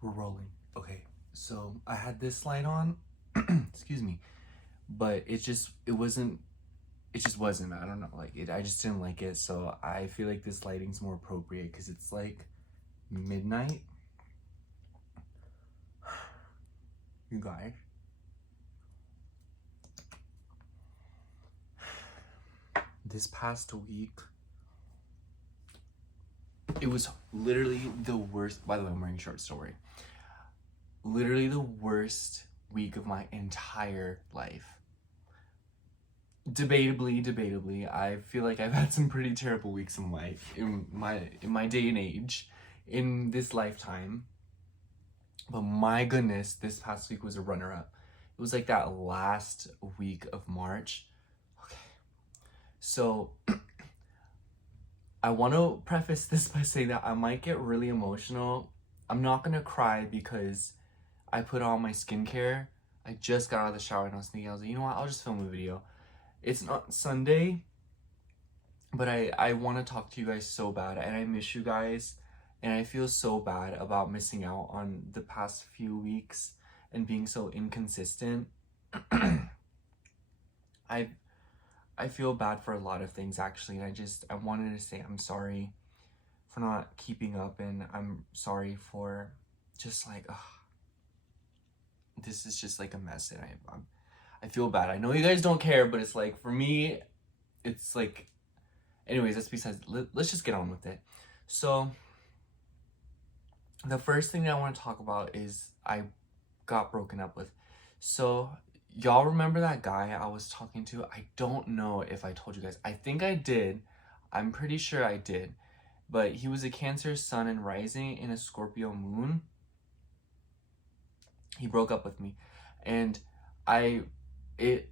We're rolling. Okay, so I had this light on, excuse me, but it just wasn't. I don't know, like it. I just didn't like it. So I feel like this lighting's more appropriate because it's like midnight. You guys, this past week, it was literally the worst. By the way, I'm wearing shorts. Don't worry. Literally the worst week of my entire life. Debatably, I feel like I've had some pretty terrible weeks in life, in my day and age, in this lifetime. But my goodness, this past week was a runner-up. It was like that last week of March. Okay. So I want to preface this by saying that I might get really emotional. I'm not gonna cry because I put on my skincare. I just got out of the shower and I was thinking, I was like, you know what, I'll just film a video. It's not Sunday, but I want to talk to you guys so bad, and I miss you guys, and I feel so bad about missing out on the past few weeks and being so inconsistent. I I feel bad for a lot of things actually, and I wanted to say I'm sorry for not keeping up, and I'm sorry for just like this is just like a mess, and I feel bad. I know you guys don't care, but it's like for me, it's like, anyways, that's besides. Let's just get on with it. So the first thing that I want to talk about is I got broken up with. So y'all remember that guy I was talking to? I don't know if I told you guys. I think I did. I'm pretty sure I did. But he was a Cancer sun and rising in a Scorpio moon. He broke up with me, and it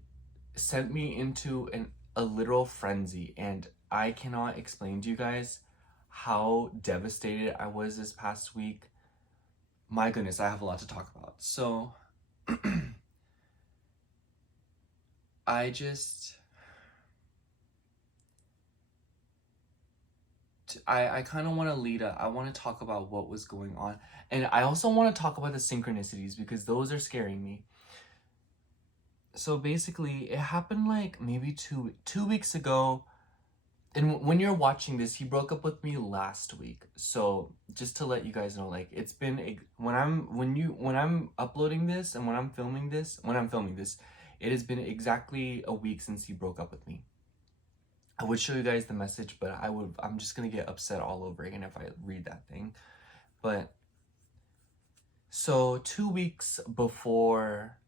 sent me into a literal frenzy, and I cannot explain to you guys how devastated I was this past week. My goodness, I have a lot to talk about. So I just I kind of want to I want to talk about what was going on, and I also want to talk about the synchronicities because those are scaring me. So basically, it happened like maybe two weeks ago. And when you're watching this, he broke up with me last week. So just to let you guys know, like it's been when I'm uploading this and when I'm filming this, it has been exactly a week since he broke up with me. I would show you guys the message, but I'm just gonna get upset all over again if I read that thing. But so 2 weeks before,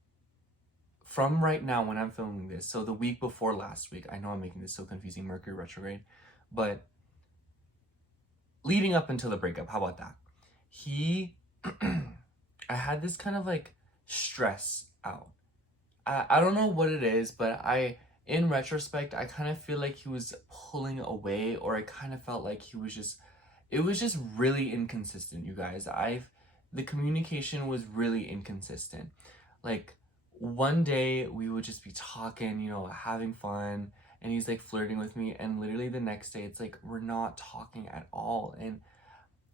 from right now when I'm filming this, so the week before last week, I know I'm making this so confusing, Mercury retrograde, but leading up until the breakup, how about that? I had this kind of like stress out. I don't know what it is, but in retrospect, I kind of feel like he was pulling away, or I kind of felt like it was just really inconsistent, you guys. The communication was really inconsistent. Like, one day we would just be talking, having fun, and he's like flirting with me, and literally the next day it's like we're not talking at all,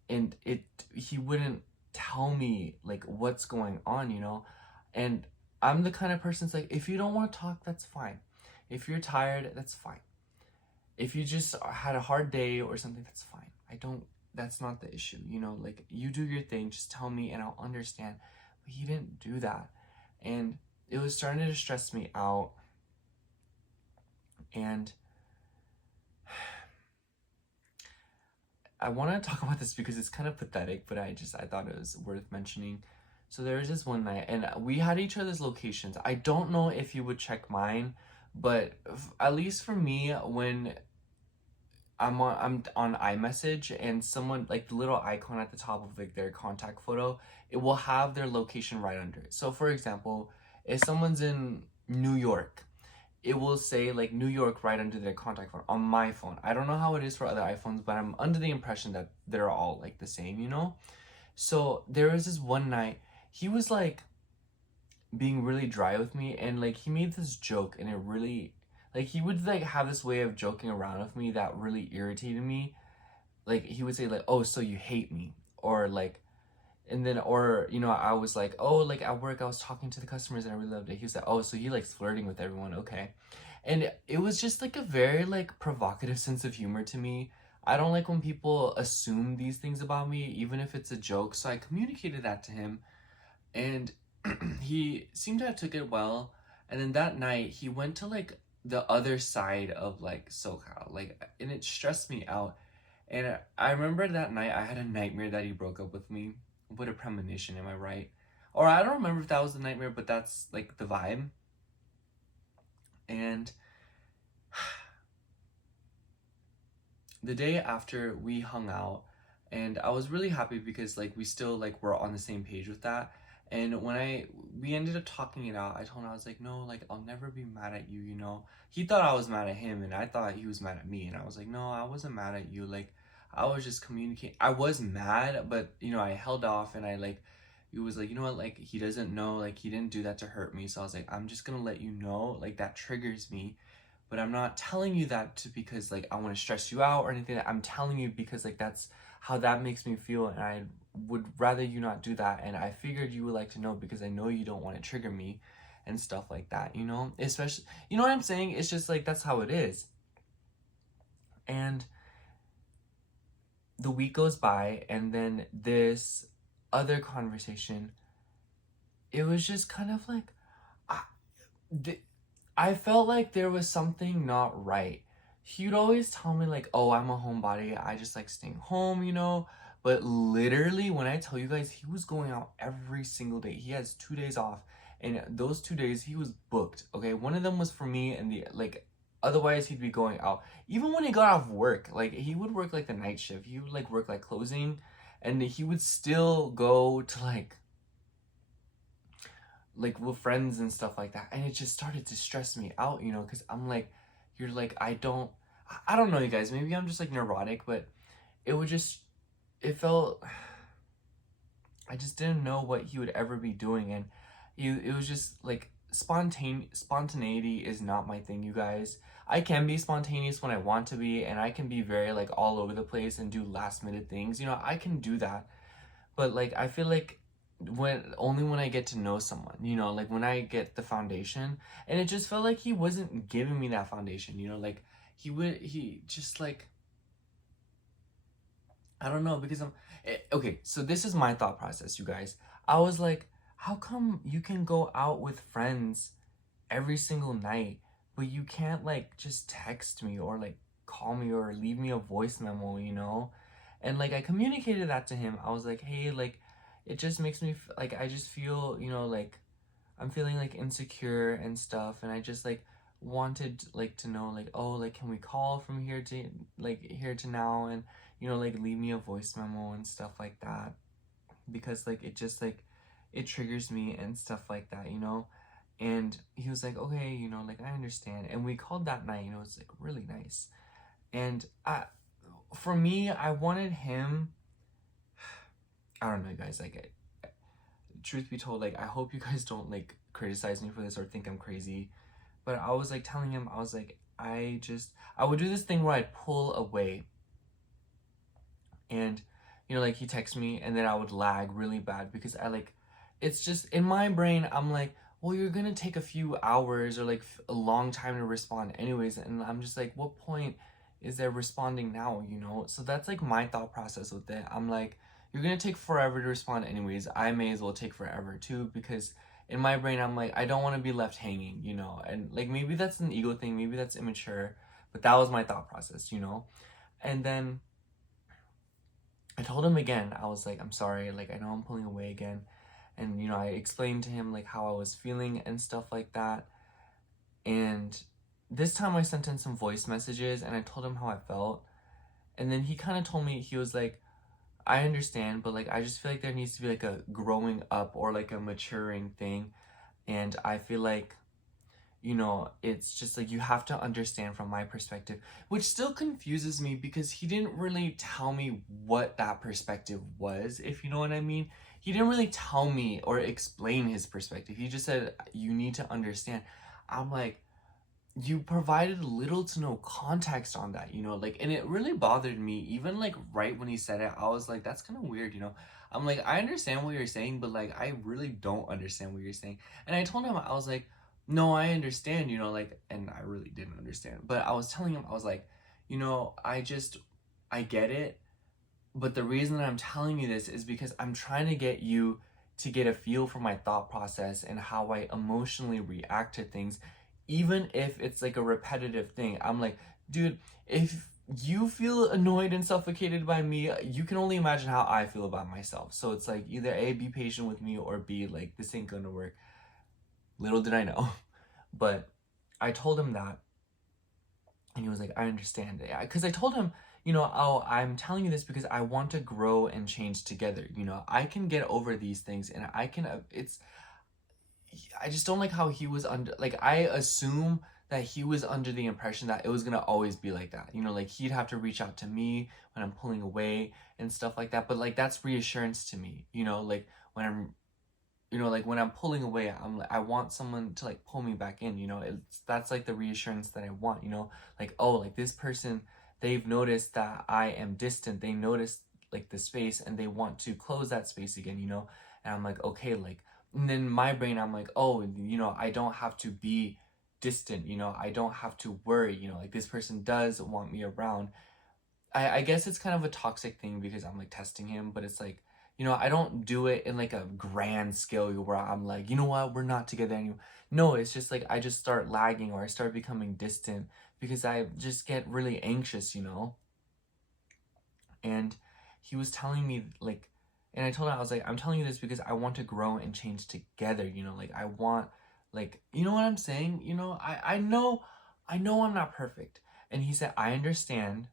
and he wouldn't tell me like what's going on, and I'm the kind of person that's like, if you don't want to talk, that's fine. If you're tired, that's fine. If you just had a hard day or something, that's fine. That's not the issue, like you do your thing, just tell me and I'll understand. But he didn't do that, and it was starting to stress me out. And I want to talk about this because it's kind of pathetic, but I thought it was worth mentioning. So there was this one night, and we had each other's locations. I don't know if you would check mine, but at least for me, when I'm on iMessage and someone, like the little icon at the top of like their contact photo, it will have their location right under it. So for example, if someone's in New York, it will say like New York right under their contact phone on my phone. I don't know how it is for other iPhones, but I'm under the impression that they're all like the same. So there was this one night, he was like being really dry with me, and like he made this joke, and it really, like, he would like have this way of joking around with me that really irritated me. Like he would say like, oh, so you hate me, or like And then, or, you know, I was like, oh, like at work, I was talking to the customers and I really loved it. He was like, oh, so he likes flirting with everyone. Okay. And it was just like a very like provocative sense of humor to me. I don't like when people assume these things about me, even if it's a joke. So I communicated that to him, and he seemed to have took it well. And then that night, he went to like the other side of like SoCal, like, and it stressed me out. And I remember that night I had a nightmare that he broke up with me. What a premonition, am I right? Or I don't remember if that was the nightmare, but that's like the vibe. And the day after we hung out, and I was really happy because like we still like were on the same page with that. And when we ended up talking it out, I told him, I was like, no, like I'll never be mad at you, you know. He thought I was mad at him and I thought he was mad at me, and I was like, no, I wasn't mad at you. Like I was just communicating. I was mad, but you know, I held off, and I like it was like, you know what, like he doesn't know, like he didn't do that to hurt me. So I was like, I'm just gonna let you know, like that triggers me, but I'm not telling you that to because like I want to stress you out or anything. I'm telling you because like that's how that makes me feel, and I would rather you not do that. And I figured you would like to know because I know you don't want to trigger me and stuff like that, you know? Especially, you know what I'm saying? It's just like that's how it is. And the week goes by, and then this other conversation, it was just kind of like I, I felt like there was something not right. He'd always tell me like, oh, I'm a homebody, I just like staying home, you know. But literally, when I tell you guys, he was going out every single day. He has 2 days off, and those 2 days he was booked. Okay, one of them was for me, and the like otherwise he'd be going out. Even when he got off work, like he would work like the night shift. He would like work like closing, and he would still go to like with friends and stuff like that. And it just started to stress me out, you know, because I'm like, you're like, I don't know, you guys, maybe I'm just like neurotic, but it would just, it felt, I just didn't know what he would ever be doing. And it was just like spontaneity is not my thing, you guys. I can be spontaneous when I want to be, and I can be very like all over the place and do last minute things, you know, I can do that. But like I feel like when I get to know someone, you know, like when I get the foundation, and it just felt like he wasn't giving me that foundation, you know, like he just like, I don't know, because okay, so this is my thought process, you guys. I was like, how come you can go out with friends every single night, but you can't like just text me or like call me or leave me a voice memo, you know? And like I communicated that to him. I was like, hey, like it just makes me like I just feel, you know, like I'm feeling like insecure and stuff, and I just like wanted like to know like, oh, like can we call from here to like here to now, and you know, like leave me a voice memo and stuff like that, because like it just like it triggers me and stuff like that, you know. And he was like, okay, you know, like I understand. And we called that night, you know, it was like really nice. And for me, I wanted him, I don't know, guys, like truth be told, like I hope you guys don't like criticize me for this or think I'm crazy, but I was like telling him, I was like, I would do this thing where I'd pull away, and you know, like he texts me, and then I would lag really bad because I like, it's just in my brain I'm like, well, you're gonna take a few hours or like a long time to respond anyways, and I'm just like, what point is there responding now, you know? So that's like my thought process with it. I'm like, you're gonna take forever to respond anyways, I may as well take forever too, because in my brain I'm like, I don't want to be left hanging, you know. And like maybe that's an ego thing, maybe that's immature, but that was my thought process, you know. And then I told him again, I was like, I'm sorry, like I know I'm pulling away again. And you know, I explained to him like how I was feeling and stuff like that. And this time I sent in some voice messages and I told him how I felt. And then he kind of told me, he was like, I understand, but like I just feel like there needs to be like a growing up or like a maturing thing. And I feel like, you know, it's just like you have to understand from my perspective, which still confuses me because he didn't really tell me what that perspective was, if you know what I mean. He didn't really tell me or explain his perspective. He just said, you need to understand. I'm like, you provided little to no context on that, you know, like, and it really bothered me. Even like right when he said it, I was like, that's kind of weird, you know. I'm like, I understand what you're saying, but like, I really don't understand what you're saying. And I told him, I was like, no, I understand, you know, like, and I really didn't understand, but I was telling him, I was like, you know, I get it, but the reason that I'm telling you this is because I'm trying to get you to get a feel for my thought process and how I emotionally react to things, even if it's like a repetitive thing. I'm like, dude, if you feel annoyed and suffocated by me, you can only imagine how I feel about myself. So it's like either A, be patient with me, or B, like, this ain't gonna work. Little did I know. But I told him that, and he was like, I understand. Because I told him, you know, oh, I'm telling you this because I want to grow and change together. You know, I can get over these things, and I can, I just don't like how he was under, like, I assume that he was under the impression that it was gonna always be like that. You know, like, he'd have to reach out to me when I'm pulling away and stuff like that. But like, that's reassurance to me, you know, like, when I'm, you know, like, when I'm pulling away, I'm like, I want someone to like pull me back in, you know. That's like the reassurance that I want, you know, like, oh, like, this person, they've noticed that I am distant, they noticed like the space, and they want to close that space again, you know. And I'm like, okay, like, and then my brain, I'm like, oh, you know, I don't have to be distant, you know, I don't have to worry, you know, like, this person does want me around. I guess it's kind of a toxic thing because I'm like testing him, but it's like, you know, I don't do it in like a grand scale where I'm like, you know what, we're not together anymore. No, it's just like I just start lagging, or I start becoming distant because I just get really anxious, you know? And he was telling me, like, and I told him, I was like, I'm telling you this because I want to grow and change together, you know, like, I want, like, you know what I'm saying? You know, I know I'm not perfect. And he said, I understand.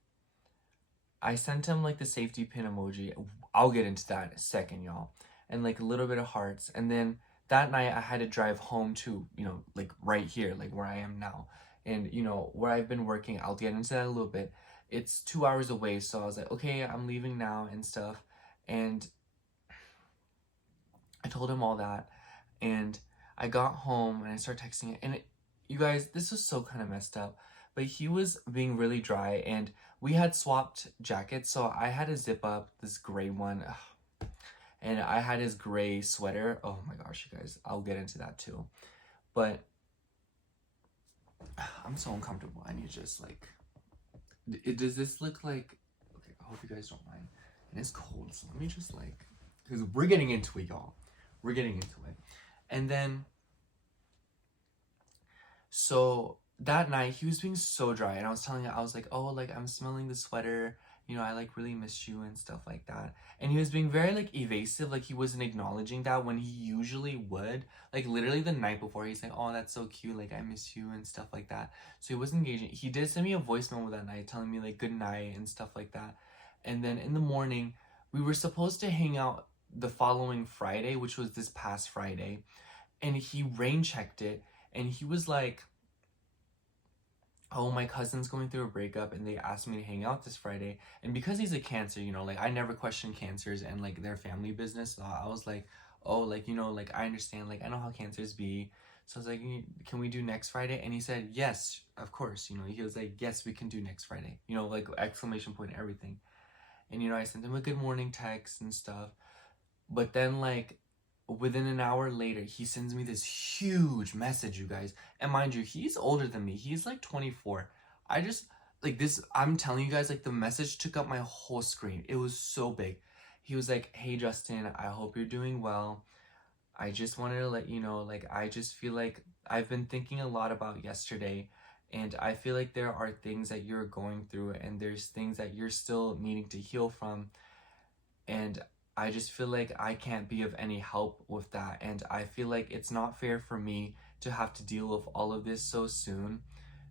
I sent him like the safety pin emoji. I'll get into that in a second, y'all. And like a little bit of hearts. And then that night I had to drive home to, you know, like right here, like where I am now. And, you know, where I've been working, I'll get into that a little bit. It's 2 hours away. So I was like, okay, I'm leaving now and stuff. And I told him all that. And I got home and I started texting it. And you guys, this was so kind of messed up. But he was being really dry, and we had swapped jackets. So I had to zip up this gray one. And I had his gray sweater. Oh my gosh, you guys, I'll get into that too. But I'm so uncomfortable. I need to just like, does this look like, okay, I hope you guys don't mind. And it's cold, so let me just like, because we're getting into it, y'all. We're getting into it. And then, so that night he was being so dry, and I was telling him, I was like, oh, like, I'm smelling the sweater, you know, I like really miss you and stuff like that. And he was being very like evasive, like he wasn't acknowledging that when he usually would. Like, literally the night before, he's like, oh, that's so cute, like, I miss you and stuff like that. So he wasn't engaging. He did send me a voice memo that night telling me like good night and stuff like that. And then in the morning, we were supposed to hang out the following Friday, which was this past Friday. And he rain checked it, and he was like, oh, my cousin's going through a breakup and they asked me to hang out this Friday. And because he's a Cancer, you know, like, I never question Cancers and like their family business. So I was like, oh, like, you know, like, I understand, like, I know how Cancers be. So I was like, can we do next Friday? And he said, yes, of course. You know, he was like, yes, we can do next Friday, you know, like, exclamation point, everything. And, you know, I sent him a good morning text and stuff. But then, like, within an hour later, he sends me this huge message, you guys. And mind you, he's older than me. He's like 24. I just, like, this, I'm telling you guys, like, the message took up my whole screen. It was so big. He was like, hey, Justin, I hope you're doing well. I just wanted to let you know, like, I just feel like I've been thinking a lot about yesterday. And I feel like there are things that you're going through, and there's things that you're still needing to heal from. And I just feel like I can't be of any help with that. And I feel like it's not fair for me to have to deal with all of this so soon.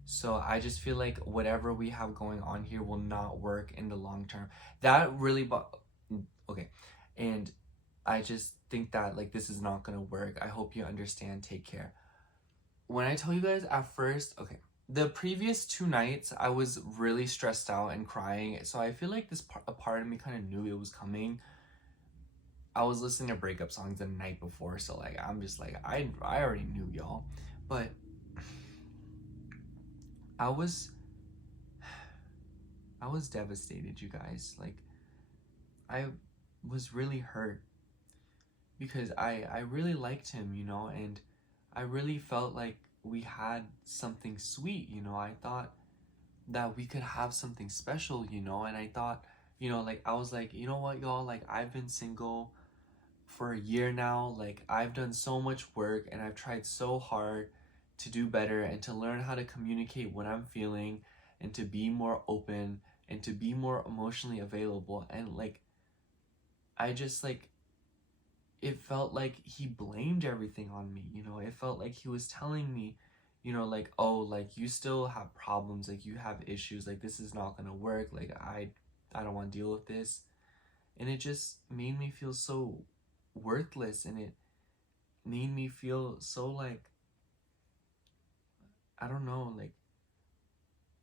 So I just feel like whatever we have going on here will not work in the long term. That really, okay. And I just think that, like, this is not gonna work. I hope you understand. Take care. When I tell you guys at first, okay, the previous 2 nights I was really stressed out and crying. So I feel like a part of me kind of knew it was coming. I was listening to breakup songs the night before, so like, I'm just like, I already knew, y'all. But I was I was devastated, you guys. Like, I was really hurt because I really liked him, you know, and I really felt like we had something sweet, you know. I thought that we could have something special, you know, and I thought, you know, like I was like, you know what, y'all, like I've been single for a year now. Like I've done so much work and I've tried so hard to do better and to learn how to communicate what I'm feeling and to be more open and to be more emotionally available. And like I just like it felt like he blamed everything on me, you know. It felt like he was telling me, you know, like, oh, like you still have problems, like you have issues, like this is not gonna work, like I don't want to deal with this. And it just made me feel so worthless, and it made me feel so like, I don't know, like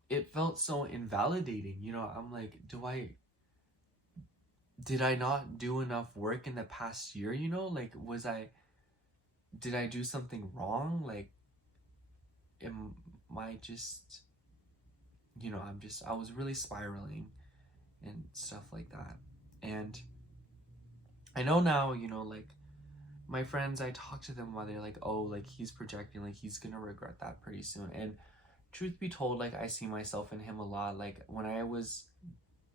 it felt so invalidating, you know. I'm like, did I not do enough work in the past year, you know? Like did I do something wrong? Like am I just, you know, I was really spiraling and stuff like that. And I know now, you know, like my friends, I talk to them while they're like, oh, like he's projecting, like he's gonna regret that pretty soon. And truth be told, like I see myself in him a lot. Like when I was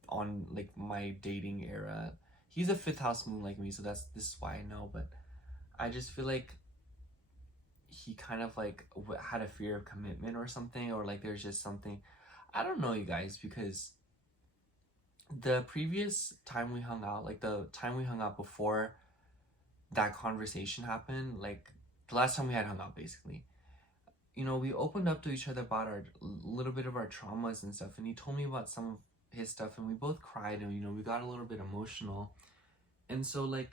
on like my dating era, he's a fifth house moon like me, so this is why I know. But I just feel like he kind of like had a fear of commitment or something, or like there's just something, I don't know, you guys, because the previous time we hung out, like the time we hung out before that conversation happened, like the last time we had hung out, basically, you know, we opened up to each other about our little bit of our traumas and stuff, and he told me about some of his stuff, and we both cried, and you know, we got a little bit emotional. And so like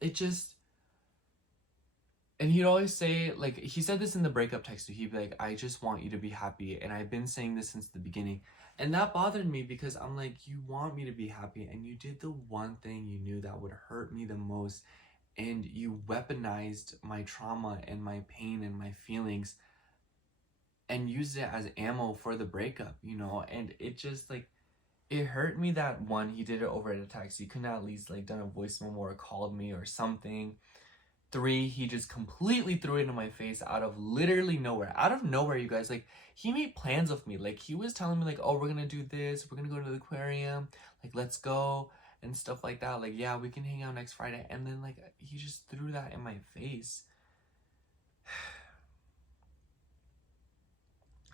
it just, and he'd always say, like he said this in the breakup text too, he'd be like, I just want you to be happy, and I've been saying this since the beginning. And that bothered me because I'm like, you want me to be happy, and you did the one thing you knew that would hurt me the most, and you weaponized my trauma and my pain and my feelings and used it as ammo for the breakup, you know. And it just like, it hurt me that one, he did it over a text. He couldn't at least like done a voice memo or called me or something. Three, he just completely threw it in my face out of literally nowhere. Out of nowhere, you guys. Like, he made plans with me. Like, he was telling me, like, oh, we're gonna do this. We're gonna go to the aquarium. Like, let's go. And stuff like that. Like, yeah, we can hang out next Friday. And then, like, he just threw that in my face.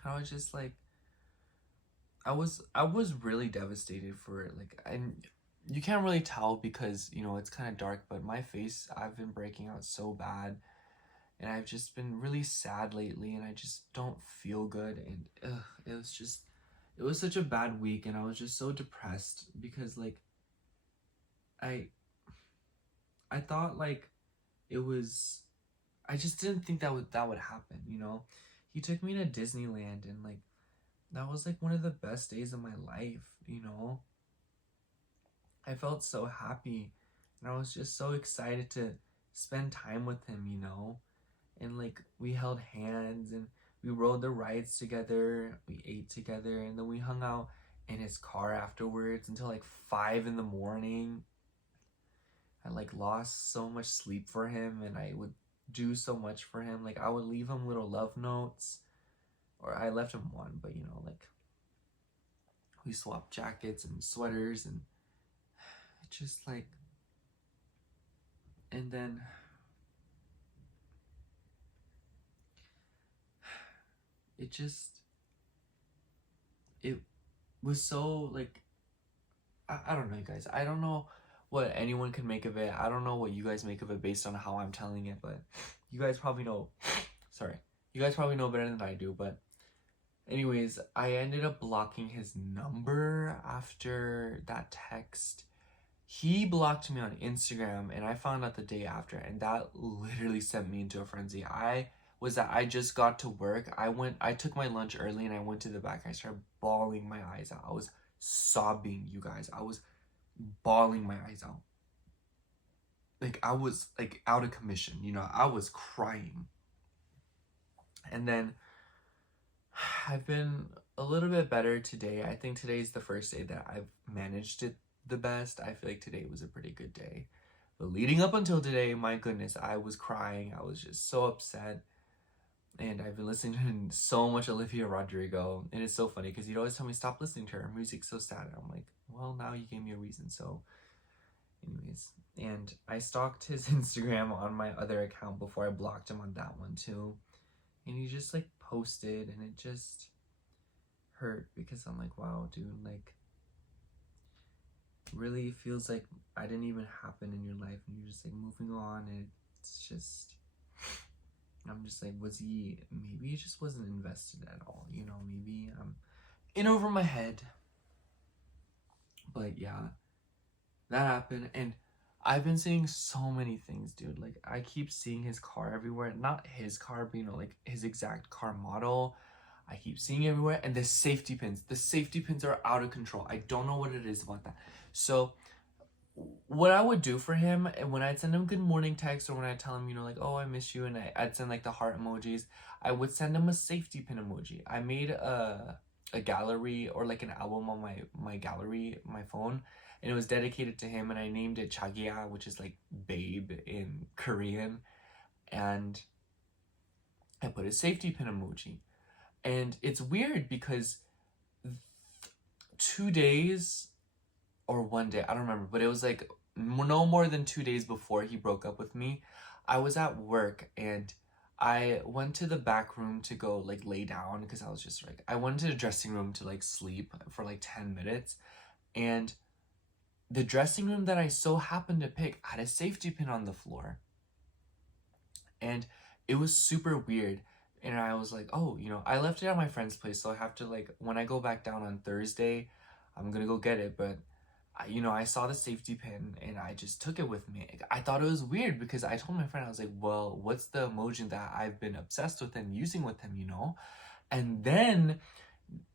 I was just like, I was really devastated for it. Like, and you can't really tell because, you know, it's kind of dark, but my face, I've been breaking out so bad. And I've just been really sad lately, and I just don't feel good. And it was just, it was such a bad week, and I was just so depressed because like I I thought like it was, I just didn't think that would happen, you know. He took me to Disneyland, and like that was like one of the best days of my life, you know. I felt so happy, and I was just so excited to spend time with him, you know. And like we held hands and we rode the rides together, we ate together, and then we hung out in his car afterwards until like 5 in the morning. I like lost so much sleep for him, and I would do so much for him. Like I would leave him little love notes, or I left him one, but you know, like we swapped jackets and sweaters, and it just like, and then it just, it was so like, I don't know, you guys. I don't know what anyone can make of it. I don't know what you guys make of it based on how I'm telling it, but you guys probably know. Sorry. You guys probably know better than I do, but anyways, I ended up blocking his number after that text. He blocked me on Instagram, and I found out the day after, and that literally sent me into a frenzy. I just got to work. I took my lunch early, and I went to the back. I started bawling my eyes out. I was sobbing, you guys. I was bawling my eyes out. Like I was like out of commission, you know. I was crying. And then I've been a little bit better today. I think today's the first day that I've managed it the best. I feel like today was a pretty good day. But leading up until today, my goodness, I was crying. I was just so upset. And I've been listening to so much Olivia Rodrigo. And it's so funny because he'd always tell me, stop listening to her. Her music's so sad. And I'm like, well, now you gave me a reason. So, anyways. And I stalked his Instagram on my other account before I blocked him on that one too. And he just like posted, and it just hurt because I'm like, wow, dude, like, really feels like I didn't even happen in your life, and you're just like moving on, and it's just, I'm just like, maybe he just wasn't invested at all, you know, maybe I'm in over my head. But yeah, that happened, and I've been seeing so many things, dude. Like, I keep seeing his car everywhere. Not his car, but, you know, like, his exact car model. I keep seeing it everywhere. And the safety pins. The safety pins are out of control. I don't know what it is about that. So, what I would do for him, and when I'd send him good morning text, or when I tell him, you know, like, oh, I miss you, and I'd send, like, the heart emojis, I would send him a safety pin emoji. I made a gallery, or like an album on my gallery, my phone, and it was dedicated to him, and I named it Chagia, which is like babe in Korean, and I put a safety pin emoji. And it's weird because 2 days or one day, I don't remember, but it was like no more than 2 days before he broke up with me. I was at work, and I went to the back room to go like lay down because I was just like, I went to the dressing room to like sleep for like 10 minutes. And the dressing room that I so happened to pick had a safety pin on the floor. And it was super weird. And I was like, oh, you know, I left it at my friend's place. So I have to, like, when I go back down on Thursday, I'm going to go get it. But, you know, I saw the safety pin, and I just took it with me. I thought it was weird because I told my friend, I was like, well, what's the emoji that I've been obsessed with and using with him, you know? And then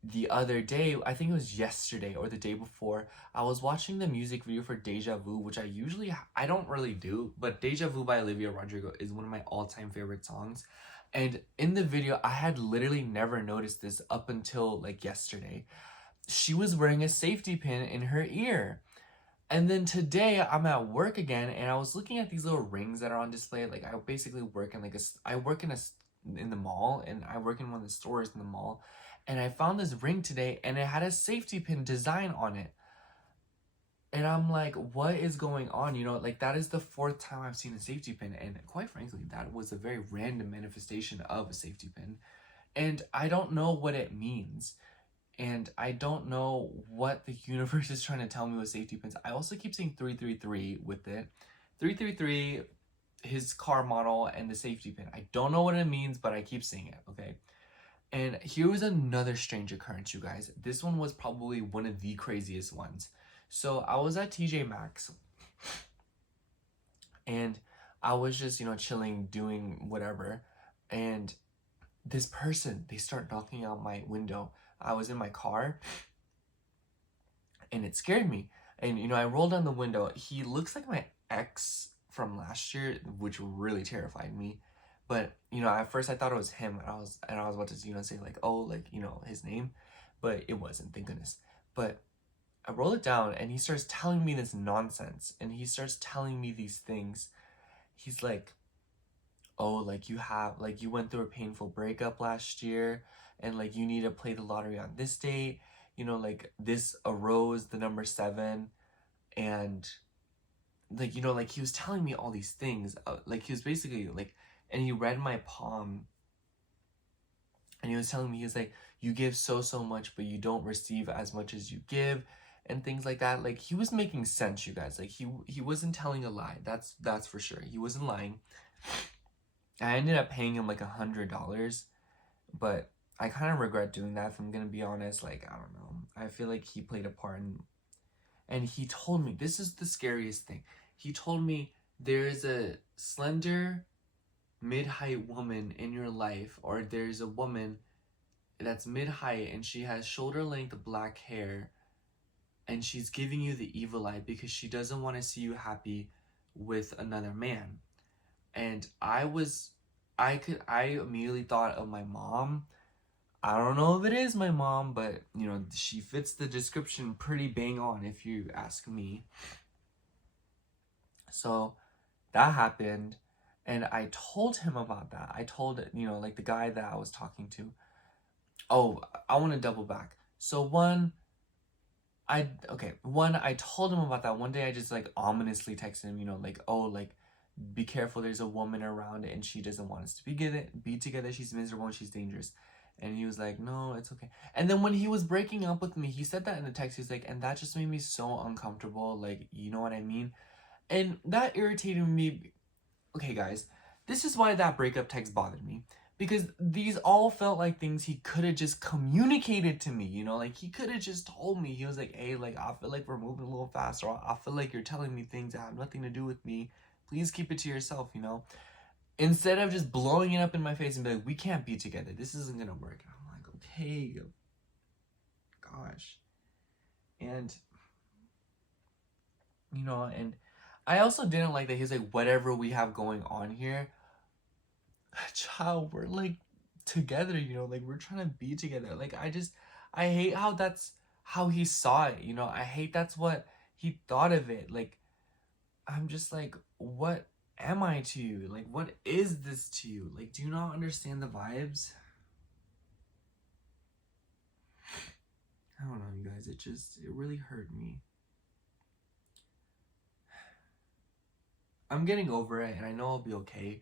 the other day, I think it was yesterday or the day before, I was watching the music video for Deja Vu, which I don't really do, but Deja Vu by Olivia Rodrigo is one of my all-time favorite songs. And in the video, I had literally never noticed this up until like yesterday. She was wearing a safety pin in her ear. And then today I'm at work again, and I was looking at these little rings that are on display. Like, I basically work in in the mall, and I work in one of the stores in the mall. And I found this ring today, and it had a safety pin design on it. And I'm like, what is going on? You know, like, that is the fourth time I've seen a safety pin. And quite frankly, that was a very random manifestation of a safety pin. And I don't know what it means. And I don't know what the universe is trying to tell me with safety pins. I also keep seeing 333 with it. 333, his car model, and the safety pin. I don't know what it means, but I keep seeing it, okay? And here was another strange occurrence, you guys. This one was probably one of the craziest ones. So I was at TJ Maxx, and I was just, you know, chilling, doing whatever. And this person, they start knocking out my window. I was in my car, and it scared me. And, you know, I rolled down the window. He looks like my ex from last year, which really terrified me. But, you know, at first I thought it was him, and I was about to, you know, say like, oh, like, you know, his name, but it wasn't, thank goodness. But I roll it down, and he starts telling me this nonsense, and he starts telling me these things. He's like, oh, like, you went through a painful breakup last year, and like, you need to play the lottery on this date, you know, like, this arose the number 7. And like, you know, like, he was telling me all these things, like, he was basically like, and he read my palm, and he was telling me, he was like, you give so much, but you don't receive as much as you give, and things like that. Like, he was making sense, you guys. Like, he wasn't telling a lie. That's for sure. He wasn't lying. I ended up paying him like $100, but I kind of regret doing that, if I'm gonna be honest. Like, I don't know. I feel like he played a part in, and he told me, this is the scariest thing. He told me, there's a slender mid-height woman in your life, or there's a woman that's mid-height and she has shoulder-length black hair, and she's giving you the evil eye because she doesn't want to see you happy with another man. And I immediately thought of my mom. I don't know if it is my mom, but you know, she fits the description pretty bang on if you ask me. So that happened, and I told him about that. I told, you know, like the guy that I was talking to. Oh, I want to double back. So I told him about that. One day I just like ominously texted him, you know, like, oh, like, be careful, there's a woman around and she doesn't want us to be together. She's miserable and she's dangerous. And he was like, no, it's okay. And then when he was breaking up with me, he said that in the text. He's like, and that just made me so uncomfortable. Like, you know what I mean? And that irritated me. Okay, guys, this is why that breakup text bothered me. Because these all felt like things he could have just communicated to me, you know? Like, he could have just told me. He was like, hey, like, I feel like we're moving a little faster. I feel like you're telling me things that have nothing to do with me. Please keep it to yourself, you know? Instead of just blowing it up in my face and be like, we can't be together. This isn't gonna work. And I'm like, okay, gosh. And, you know, and I also didn't like that he's like, whatever we have going on here, child, we're like together, you know, like we're trying to be together. Like, I hate how that's how he saw it, you know? I hate that's what he thought of it. Like, I'm just like, what am I to you? Like, what is this to you? Like, do you not understand the vibes? I don't know, you guys. It really hurt me. I'm getting over it, and I know I'll be okay.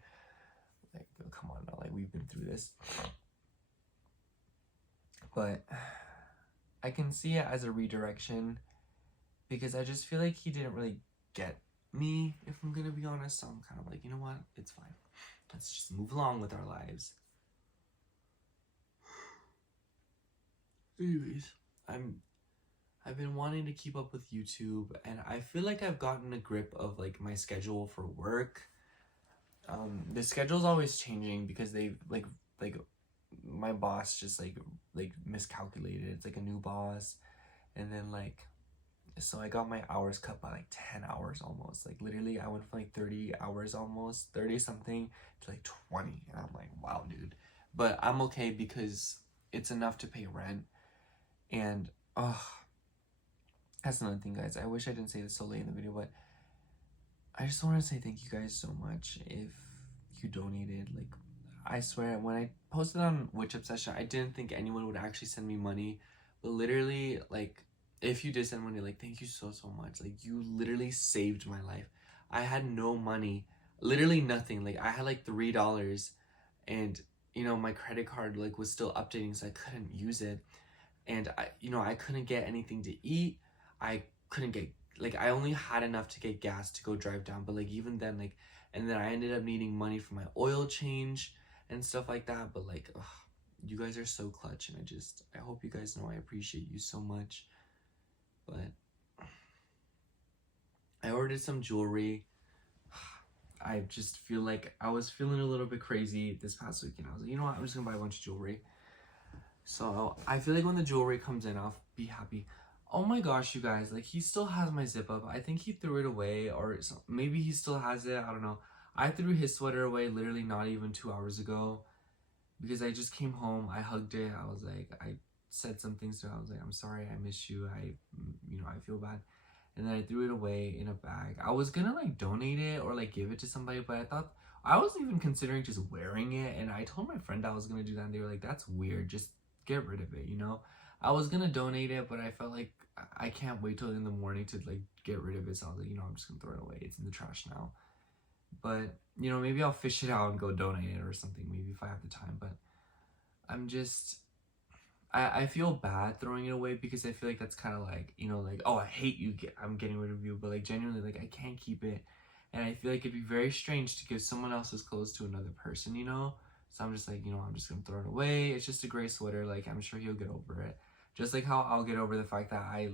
Like, come on now, like, we've been through this. But I can see it as a redirection because I just feel like he didn't really get me, if I'm gonna be honest. So I'm kind of like, you know what? It's fine. Let's just move along with our lives. Anyways, I've been wanting to keep up with YouTube, and I feel like I've gotten a grip of like my schedule for work. The schedule's always changing because they like my boss just like miscalculated. It's like a new boss, and then like, so I got my hours cut by like 10 hours almost. Like literally I went from like 30 hours, almost 30 something, to like 20, and I'm like, wow, dude. But I'm okay because it's enough to pay rent. And that's another thing, guys. I wish I didn't say this so late in the video, but I just want to say thank you guys so much if you donated. Like, I swear, when I posted on Witch Obsession, I didn't think anyone would actually send me money. But literally, like, if you did send money, like, thank you so much. Like, you literally saved my life. I had no money. Literally nothing. Like, I had like $3, and, you know, my credit card, like, was still updating, so I couldn't use it. And I couldn't get anything to eat. I couldn't get, like, I only had enough to get gas to go drive down, but like even then, like, and then I ended up needing money for my oil change and stuff like that. But like, ugh, you guys are so clutch, and I hope you guys know I appreciate you so much. But I ordered some jewelry. I just feel like I was feeling a little bit crazy this past weekend. I was like, you know what, I'm just gonna buy a bunch of jewelry. So I feel like when the jewelry comes in, I'll be happy. Oh my gosh, you guys, like, he still has my zip up. I think he threw it away, or maybe he still has it. I don't know. I threw his sweater away literally not even 2 hours ago because I just came home. I hugged it. I was like, I said some things to her. I was like, I'm sorry, I miss you. I feel bad. And then I threw it away in a bag. I was gonna like donate it or like give it to somebody, but I thought, I was even considering just wearing it. And I told my friend I was gonna do that, and they were like, that's weird. Just get rid of it, you know? I was gonna donate it, but I felt like I can't wait till in the morning to like get rid of it. So I was like, I'm just gonna throw it away. It's in the trash now. But maybe I'll fish it out and go donate it or something, maybe if I have the time. But I'm just, I feel bad throwing it away because I feel like that's kind of like, like, oh, I hate you, I'm getting rid of you. But like, genuinely, like, I can't keep it. And I feel like it'd be very strange to give someone else's clothes to another person, So I'm just like, I'm just gonna throw it away. It's just a gray sweater. Like, I'm sure he'll get over it. Just like how I'll get over the fact that I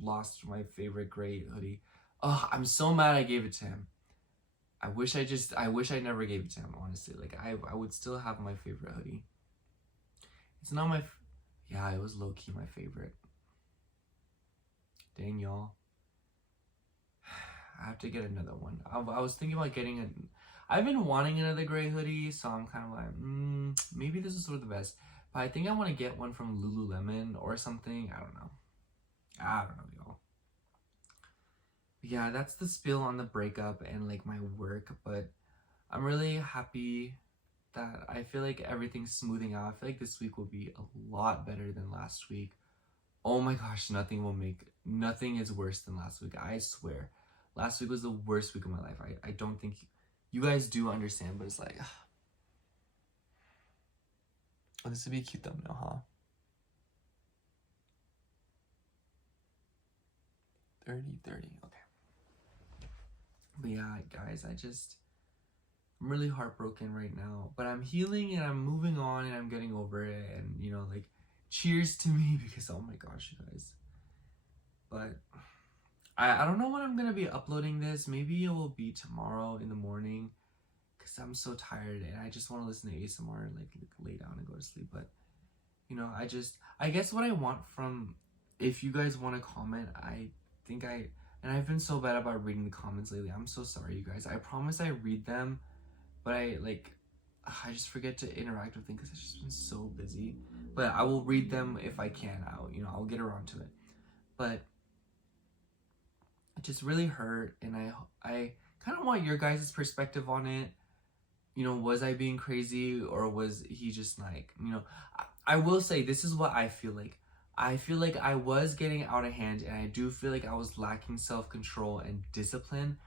lost my favorite gray hoodie. Oh, I'm so mad I gave it to him. I wish I never gave it to him, honestly. Like, I would still have my favorite hoodie. It's not my, yeah, it was low-key my favorite. Dang, y'all. I have to get another one. I was thinking about getting it. I've been wanting another gray hoodie, so I'm kind of like, maybe this is sort of the best. But I think I want to get one from Lululemon or something. I don't know, y'all. Yeah, that's the spill on the breakup and like my work. But I'm really happy that I feel like everything's smoothing out. I feel like this week will be a lot better than last week. Oh my gosh, nothing is worse than last week. I swear. Last week was the worst week of my life. I don't think you guys do understand, but it's like, oh, this would be a cute thumbnail, huh? 30-30, okay. But yeah, guys, I'm really heartbroken right now. But I'm healing and I'm moving on and I'm getting over it. And, you know, like, cheers to me because, oh my gosh, you guys. But I don't know when I'm going to be uploading this. Maybe it will be tomorrow in the morning because I'm so tired and I just want to listen to ASMR and, like lay down and go to sleep. But, you know, I guess what I want from, if you guys want to comment, and I've been so bad about reading the comments lately. I'm so sorry, you guys. I promise I read them, but I just forget to interact with them because I've just been so busy. But I will read them if I can. I'll get around to it. But it just really hurt, and I kind of want your guys' perspective on it. You know, was I being crazy or was he just like, you know, I will say this is what I feel like. I feel like I was getting out of hand and I do feel like I was lacking self-control and discipline,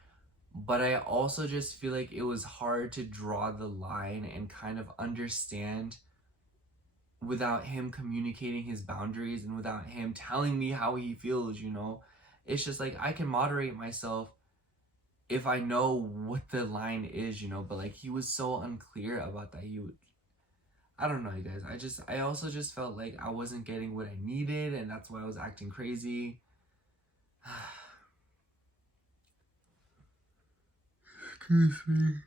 but I also just feel like it was hard to draw the line and kind of understand without him communicating his boundaries and without him telling me how he feels, you know. It's just like I can moderate myself if I know what the line is, you know, but like he was so unclear about that. I don't know, you guys. I also just felt like I wasn't getting what I needed, and that's why I was acting crazy. Excuse me.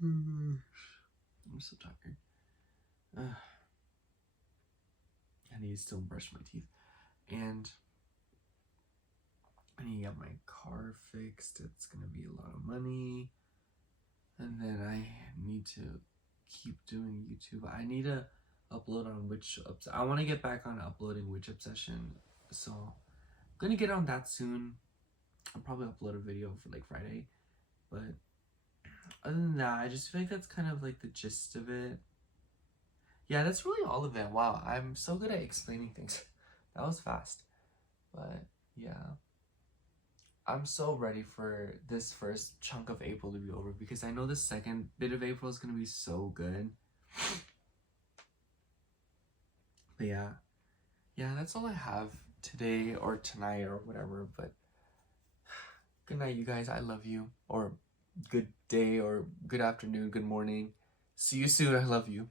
I'm so tired. I need to still brush my teeth. And I need to get my car fixed. It's gonna be a lot of money. And then I need to keep doing YouTube. I need to upload on I want to get back on uploading Witch Obsession. So I'm gonna get on that soon. I'll probably upload a video for like Friday. But other than that, I just feel like that's kind of like the gist of it. Yeah, that's really all of it. Wow, I'm so good at explaining things. That was fast. But yeah, I'm so ready for this first chunk of April to be over because I know the second bit of April is going to be so good. But yeah, that's all I have today or tonight or whatever. But good night, you guys. I love you. Or good day or good afternoon, good morning. See you soon. I love you.